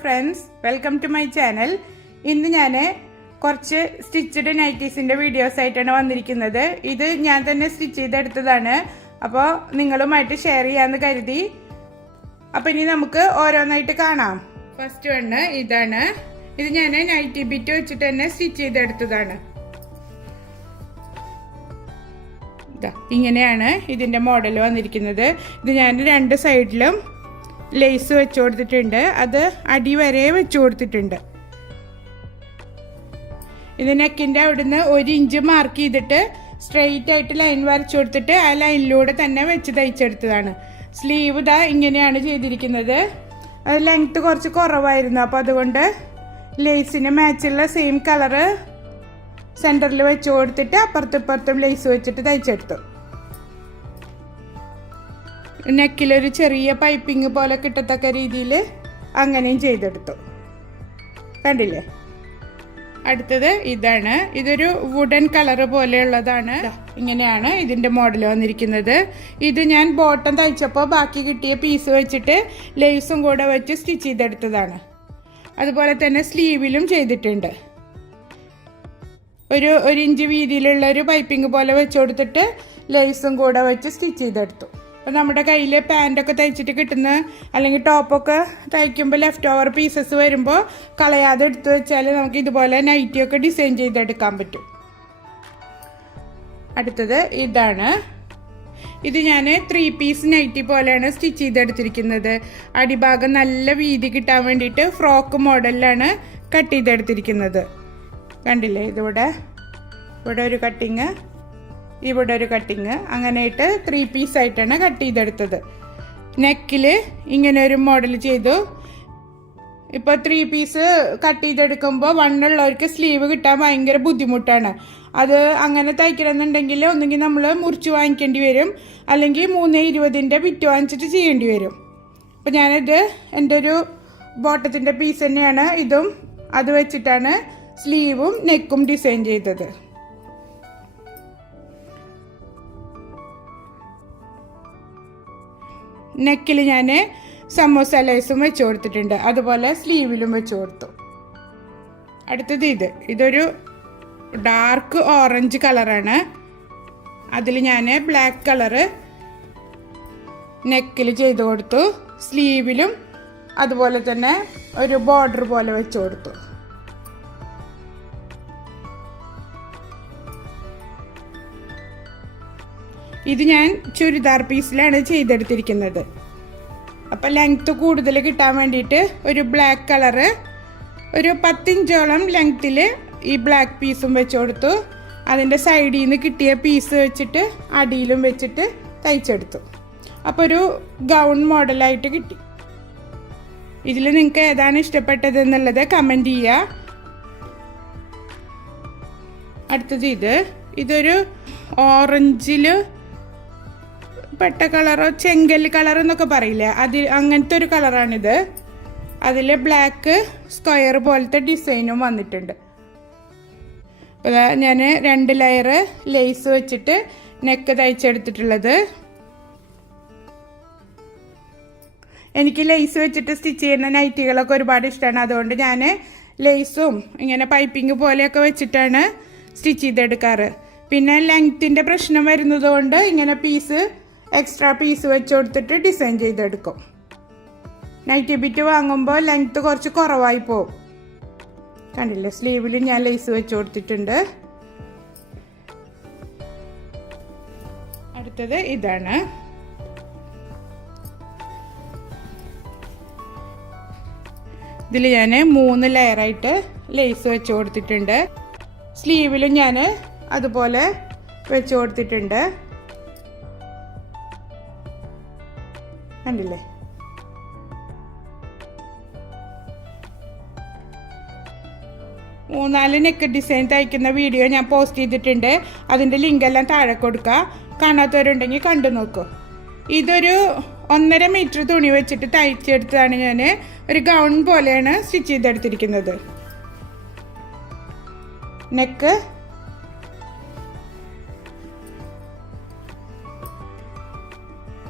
Friends welcome to my channel. ഇന്ന് ഞാൻ കുറച്ച് സ്റ്റിച്ചഡ് നൈറ്റീസിന്റെ വീഡിയോസ് ആയിട്ടാണ് വന്നിരിക്കുന്നത്. ഇത് ഞാൻ തന്നെ സ്റ്റിച്ച് ചെയ്തെടുത്തതാണ്. അപ്പോൾ നിങ്ങളുമായിട്ട് ഷെയർ ചെയ്യാമെന്ന് കരുതി. അപ്പോൾ ഇനി നമുക്ക് ഓരോന്നായിട്ട് കാണാം. ഫസ്റ്റ് വണ്ണ് ഇതാണ്. ഇത് ഞാൻ നൈറ്റി ബിറ്റ് വെച്ചിട്ട് തന്നെ സ്റ്റിച്ച് ചെയ്തെടുത്തതാണ്. ഇങ്ങനെയാണ് ഇതിന്റെ മോഡൽ വന്നിരിക്കുന്നത്. ഇത് ഞാൻ രണ്ട് സൈഡിലും ലേസ് വെച്ച് കൊടുത്തിട്ടുണ്ട്. അത് അടി വരെ വെച്ച് കൊടുത്തിട്ടുണ്ട്. ഇത് നെക്കിന്റെ അവിടുന്ന് ഒരു ഇഞ്ച് മാർക്ക് ചെയ്തിട്ട് സ്ട്രെയിറ്റ് ആയിട്ട് ലൈൻ വരച്ചു കൊടുത്തിട്ട് ആ ലൈനിലൂടെ തന്നെ വെച്ച് തയ്ച്ചെടുത്തതാണ്. സ്ലീവ് ഇതാ ഇങ്ങനെയാണ് ചെയ്തിരിക്കുന്നത്. അത് ലെങ്ത്ത് കുറച്ച് കുറവായിരുന്നു. അപ്പോൾ അതുകൊണ്ട് ലേസിന് മാച്ചുള്ള സെയിം കളറ് സെന്ററിൽ വെച്ച് കൊടുത്തിട്ട് അപ്പുറത്തും ഇപ്പുറത്തും ലേസ് വെച്ചിട്ട് തയ്ച്ചെടുത്തു. നെക്കിലൊരു ചെറിയ പൈപ്പിംഗ് പോലെ കിട്ടത്തക്ക രീതിയിൽ അങ്ങനെയും ചെയ്തെടുത്തു. കണ്ടില്ലേ? അടുത്തത് ഇതാണ്. ഇതൊരു വുഡൻ കളർ പോലെയുള്ളതാണ്. ഇങ്ങനെയാണ് ഇതിന്റെ മോഡൽ വന്നിരിക്കുന്നത്. ഇത് ഞാൻ ബോട്ടം തയ്ച്ചപ്പോൾ ബാക്കി കിട്ടിയ പീസ് വെച്ചിട്ട് ലേസും കൂടെ വെച്ച് സ്റ്റിച്ച് ചെയ്തെടുത്തതാണ്. അതുപോലെ തന്നെ സ്ലീവിലും ചെയ്തിട്ടുണ്ട്. ഒരു ഒരു ഇഞ്ച് വീതിയിലുള്ള ഒരു പൈപ്പിംഗ് പോലെ വെച്ച് കൊടുത്തിട്ട് ലേസും കൂടെ വെച്ച് സ്റ്റിച്ച് ചെയ്തെടുത്തു. അപ്പോൾ നമ്മുടെ കയ്യിൽ പാന്റൊക്കെ തയ്ച്ചിട്ട് കിട്ടുന്ന അല്ലെങ്കിൽ ടോപ്പൊക്കെ തയ്ക്കുമ്പോൾ ലെഫ്റ്റ് ഓവർ പീസസ് വരുമ്പോൾ കളയാതെ എടുത്തു വെച്ചാൽ നമുക്ക് ഇതുപോലെ നൈറ്റിയൊക്കെ ഡിസൈൻ ചെയ്തെടുക്കാൻ പറ്റും. അടുത്തത് ഇതാണ്. ഇത് ഞാൻ ത്രീ പീസ് നൈറ്റി പോലെയാണ് സ്റ്റിച്ച് ചെയ്തെടുത്തിരിക്കുന്നത്. അടിഭാഗം നല്ല വീതി കിട്ടാൻ വേണ്ടിയിട്ട് ഫ്രോക്ക് മോഡലിലാണ് കട്ട് ചെയ്തെടുത്തിരിക്കുന്നത്. കണ്ടില്ലേ? ഇതിവിടെ ഇവിടെ ഒരു കട്ടിങ് ഇവിടെ ഒരു കട്ടിങ് അങ്ങനെയിട്ട് ത്രീ പീസായിട്ടാണ് കട്ട് ചെയ്തെടുത്തത്. നെക്കിൽ ഇങ്ങനെ ഒരു മോഡൽ ചെയ്തു. ഇപ്പോൾ ത്രീ പീസ് കട്ട് ചെയ്തെടുക്കുമ്പോൾ വണ്ണുള്ളവർക്ക് സ്ലീവ് കിട്ടാൻ ഭയങ്കര ബുദ്ധിമുട്ടാണ്. അത് അങ്ങനെ തയ്ക്കണമെന്നുണ്ടെങ്കിൽ ഒന്നുകിൽ നമ്മൾ മുറിച്ച് വാങ്ങിക്കേണ്ടി വരും അല്ലെങ്കിൽ മൂന്ന് ഇരുപതിന്റെ വിറ്റ് വാങ്ങിച്ചിട്ട് ചെയ്യേണ്ടി വരും. അപ്പോൾ ഞാനിത് എന്റെ ഒരു ബോട്ടത്തിന്റെ പീസ് തന്നെയാണ്. ഇതും അത് വെച്ചിട്ടാണ് സ്ലീവും നെക്കും ഡിസൈൻ ചെയ്തത്. നെക്കിൽ ഞാൻ സമോസ ലൈസും വെച്ച് കൊടുത്തിട്ടുണ്ട്. അതുപോലെ സ്ലീവിലും വെച്ച് കൊടുത്തു. അടുത്തത് ഇത്. ഇതൊരു ഡാർക്ക് ഓറഞ്ച് കളറാണ് അതിൽ ഞാൻ ബ്ലാക്ക് കളറ് നെക്കിൽ ചെയ്ത് കൊടുത്തു. സ്ലീവിലും അതുപോലെ തന്നെ ഒരു ബോർഡർ പോലെ വെച്ച് കൊടുത്തു. ഇത് ഞാൻ ചുരിദാർ പീസിലാണ് ചെയ്തെടുത്തിരിക്കുന്നത്. അപ്പം ലെങ്ത്ത് കൂടുതൽ കിട്ടാൻ വേണ്ടിയിട്ട് ഒരു ബ്ലാക്ക് കളറ് ഒരു പത്തിഞ്ചോളം ലെങ്ത്തിൽ ഈ ബ്ലാക്ക് പീസും വെച്ച് കൊടുത്തു. അതിന്റെ സൈഡിൽ നിന്ന് കിട്ടിയ പീസ് വെച്ചിട്ട് അടിയിലും വെച്ചിട്ട് തയ്ച്ചെടുത്തു. അപ്പോൾ ഒരു ഗൗൺ മോഡലായിട്ട് കിട്ടി. ഇതിൽ നിങ്ങൾക്ക് ഏതാണ് ഇഷ്ടപ്പെട്ടത് എന്നുള്ളത് കമന്റ് ചെയ്യുക അടുത്തത് ഇത്. ഇതൊരു ഓറഞ്ചിൽ പെട്ട കളറോ ചെങ്കൽ കളർ എന്നൊക്കെ പറയില്ലേ? അതിൽ അങ്ങനത്തെ ഒരു കളറാണിത്. അതിൽ ബ്ലാക്ക് സ്ക്വയർ പോലത്തെ ഡിസൈനും വന്നിട്ടുണ്ട്. അപ്പോൾ ഞാൻ രണ്ട് ലെയർ ലേസ് വെച്ചിട്ട് നെക്ക് തയ്ച്ചെടുത്തിട്ടുള്ളത്. എനിക്ക് ലേസ് വെച്ചിട്ട് സ്റ്റിച്ച് ചെയ്യുന്ന നൈറ്റികളൊക്കെ ഒരുപാട് ഇഷ്ടമാണ് അതുകൊണ്ട് ഞാൻ ലേസും ഇങ്ങനെ പൈപ്പിംഗ് പോലെയൊക്കെ വെച്ചിട്ടാണ് സ്റ്റിച്ച് ചെയ്തെടുക്കാറ്. പിന്നെ ലെങ്ത്തിന്റെ പ്രശ്നം വരുന്നത് കൊണ്ട് ഇങ്ങനെ പീസ് എക്സ്ട്രാ പീസ് വെച്ച് കൊടുത്തിട്ട് ഡിസൈൻ ചെയ്തെടുക്കും. നൈറ്റി ബിറ്റ് വാങ്ങുമ്പോൾ ലെങ്ത്ത് കുറച്ച് കുറവായി പോവും. കണ്ടില്ലേ സ്ലീവിൽ ഞാൻ ലേസ് വെച്ച് കൊടുത്തിട്ടുണ്ട് അടുത്തത് ഇതാണ്. ഇതിൽ ഞാൻ മൂന്ന് ലെയറായിട്ട് ലേസ് വെച്ച് കൊടുത്തിട്ടുണ്ട് സ്ലീവിലും ഞാൻ അതുപോലെ വെച്ച് കൊടുത്തിട്ടുണ്ട് കണ്ടില്ലേ? മൂന്നാൽ നെക്ക് ഡിസൈൻ തയ്ക്കുന്ന വീഡിയോ ഞാൻ പോസ്റ്റ് ചെയ്തിട്ടുണ്ട്. അതിന്റെ ലിങ്കെല്ലാം താഴെ കൊടുക്കുക കാണാത്തവരുണ്ടെങ്കിൽ കണ്ടു നോക്കൂ. ഇതൊരു ഒന്നര മീറ്റർ തുണി വെച്ചിട്ട് തയ്ച്ചെടുത്തതാണ് ഞാൻ ഒരു ഗൗൺ പോലെയാണ് സ്റ്റിച്ച് ചെയ്തെടുത്തിരിക്കുന്നത്. നെക്ക്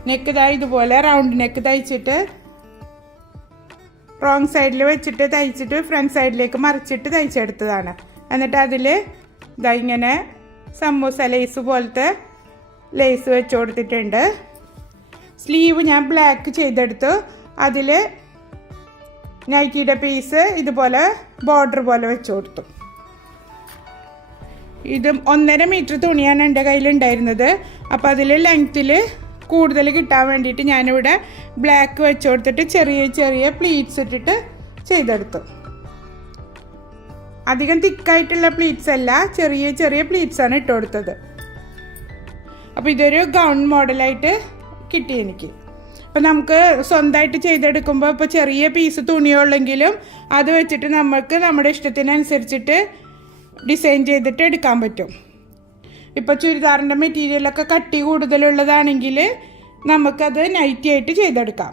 നെക്ക് ഇതാ ഇതുപോലെ റൗണ്ട് നെക്ക് തയ്ച്ചിട്ട് റോങ് സൈഡിൽ വെച്ചിട്ട് തയ്ച്ചിട്ട് ഫ്രണ്ട് സൈഡിലേക്ക് മറിച്ചിട്ട് തയ്ച്ചെടുത്തതാണ്. എന്നിട്ട് അതിൽ ഇതാ ഇങ്ങനെ സമൂസ ലേസ് പോലത്തെ ലേസ് വെച്ച് കൊടുത്തിട്ടുണ്ട്. സ്ലീവ് ഞാൻ ബ്ലാക്ക് ചെയ്തെടുത്തു. അതിൽ നൈക്കിയുടെ പീസ് ഇതുപോലെ ബോർഡർ പോലെ വെച്ച് കൊടുത്തു. ഇതും ഒന്നര മീറ്റർ തുണിയാണ് എന്റെ കയ്യിലുണ്ടായിരുന്നത്. അപ്പോൾ അതിൽ ലെങ്ത്തിൽ കൂടുതൽ കിട്ടാൻ വേണ്ടിയിട്ട് ഞാനിവിടെ ബ്ലാക്ക് വെച്ച് കൊടുത്തിട്ട് ചെറിയ ചെറിയ പ്ലീറ്റ്സ് ഇട്ടിട്ട് ചെയ്തെടുത്തു. അധികം തിക്കായിട്ടുള്ള പ്ലീറ്റ്സ് അല്ല ചെറിയ ചെറിയ പ്ലീറ്റ്സ് ആണ് ഇട്ട് കൊടുത്തത്. അപ്പോൾ ഇതൊരു ഗൗൺ മോഡലായിട്ട് കിട്ടി എനിക്ക്. അപ്പോൾ നമുക്ക് സ്വന്തമായിട്ട് ചെയ്തെടുക്കുമ്പോൾ ഇപ്പോൾ ചെറിയ പീസ് തുണിയുള്ളെങ്കിലും അത് വെച്ചിട്ട് നമുക്ക് നമ്മുടെ ഇഷ്ടത്തിനനുസരിച്ചിട്ട് ഡിസൈൻ ചെയ്തിട്ട് എടുക്കാൻ പറ്റും. ഇപ്പോൾ ചുരിദാറിന്റെ മെറ്റീരിയലൊക്കെ കട്ടി കൂടുതലുള്ളതാണെങ്കിൽ നമുക്കത് നൈറ്റി ആയിട്ട് ചെയ്തെടുക്കാം.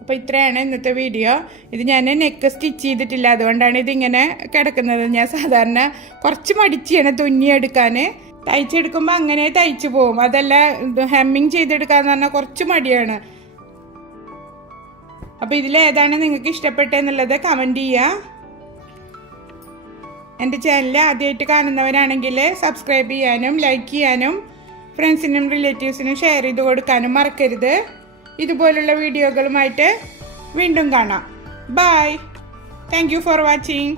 അപ്പോൾ ഇത്രയാണ് ഇന്നത്തെ വീഡിയോ ഇത് ഞാൻ നെക്ക് സ്റ്റിച്ച് ചെയ്തിട്ടില്ല. അതുകൊണ്ടാണ് ഇതിങ്ങനെ കിടക്കുന്നത്. ഞാൻ സാധാരണ കുറച്ച് മടിച്ചാണ് തുന്നിയെടുക്കാൻ തയ്ച്ചെടുക്കുമ്പോൾ അങ്ങനെ തയ്ച്ചു പോവും. അതല്ല ഹെമ്മിങ് ചെയ്തെടുക്കാന്ന് പറഞ്ഞാൽ കുറച്ച് മടിയാണ്. അപ്പോൾ ഇതിലേതാണ് നിങ്ങൾക്ക് ഇഷ്ടപ്പെട്ടതെന്നുള്ളത് കമന്റ് ചെയ്യുക എന്റെ ചാനൽ ആദ്യമായിട്ട് കാണുന്നവരാണെങ്കിൽ സബ്സ്ക്രൈബ് ചെയ്യാനും ലൈക്ക് ചെയ്യാനും ഫ്രണ്ട്സിനും റിലേറ്റീവ്സിനും ഷെയർ ചെയ്ത് കൊടുക്കാനും മറക്കരുത്. ഇതുപോലുള്ള വീഡിയോകളുമായിട്ട് വീണ്ടും കാണാം. Bye thank for watching